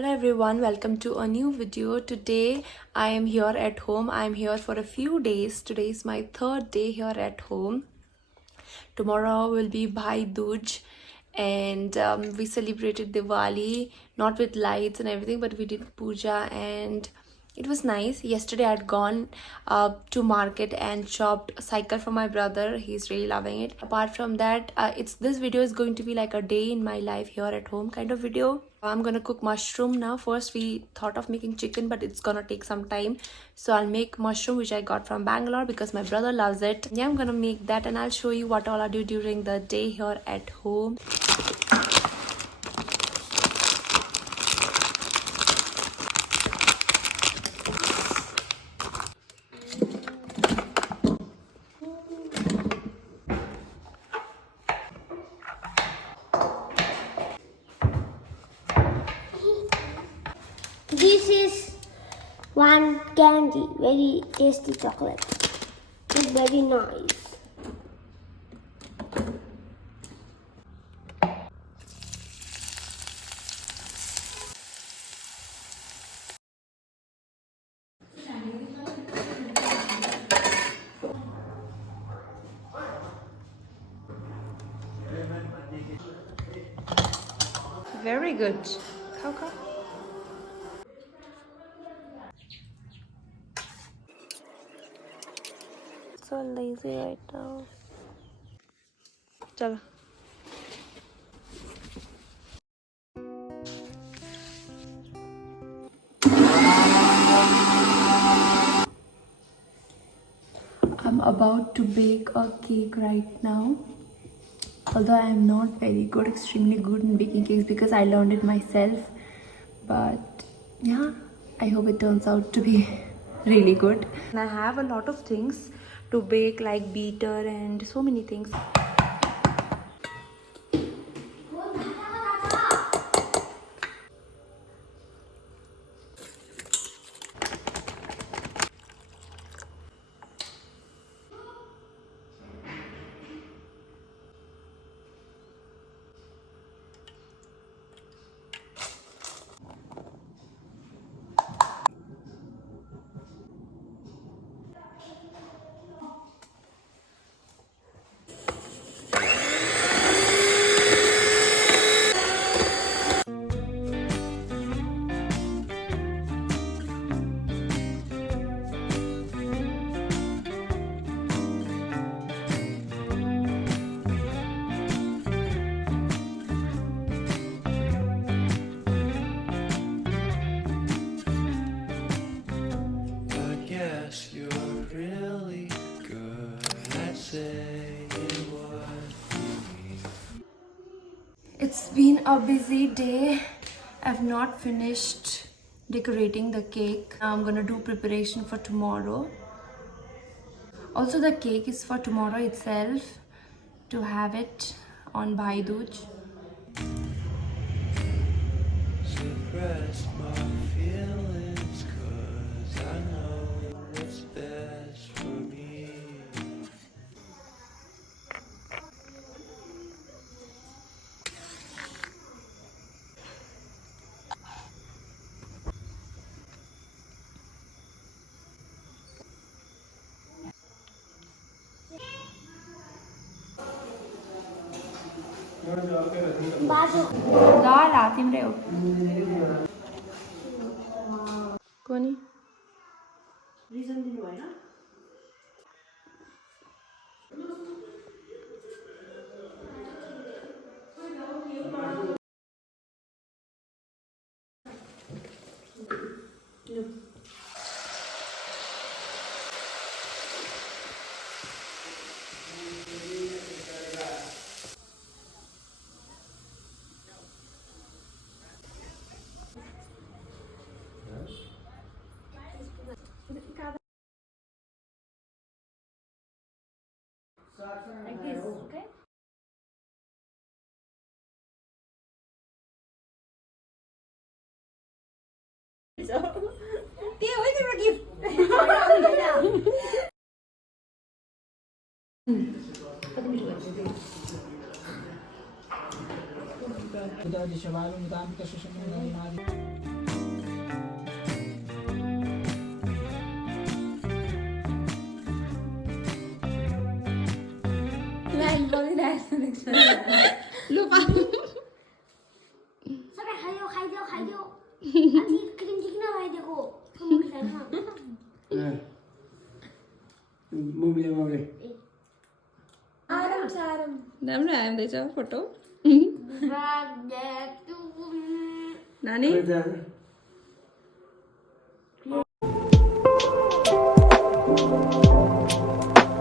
Hello everyone, welcome to a new video. Today I am here at home. I am here for a few days. Today is my third day here at home. Tomorrow will be Bhai Dooj and we celebrated Diwali, not with lights and everything, but we did puja and it was nice. Yesterday I had gone to market and shopped a cycle for my brother. He's really loving it. Apart from that, this video is going to be like a day in my life here at home kind of video. I'm gonna cook mushroom now. First we thought of making chicken, but it's gonna take some time, so I'll make mushroom which I got from Bangalore because my brother loves it. Yeah, I'm gonna make that and I'll show you what all I do during the day here at home. This is one candy, very tasty chocolate. It's very nice. Very good. How come? So lazy right now. Chalo. I'm about to bake a cake right now. Although I am not very good, extremely good in baking cakes because I learned it myself. But yeah, I hope it turns out to be really good. And I have a lot of things to bake like beater and so many things. It's been a busy day. I've not finished decorating the cake. Now I'm gonna do preparation for tomorrow. Also, the cake is for tomorrow itself to have it on Bhai Dooj. Suppress my feelings 'cause I know what's best for me. Da latim reo. Koni? Reason dinu hai na? Like this, okay? Tiêu ấy thì là kịp. सबै खाइदेऊ खाइदेऊ खाइदेऊ अनि cream चाहिँ किन लगाइदिएको राम्रो आउँदैछ photo नानी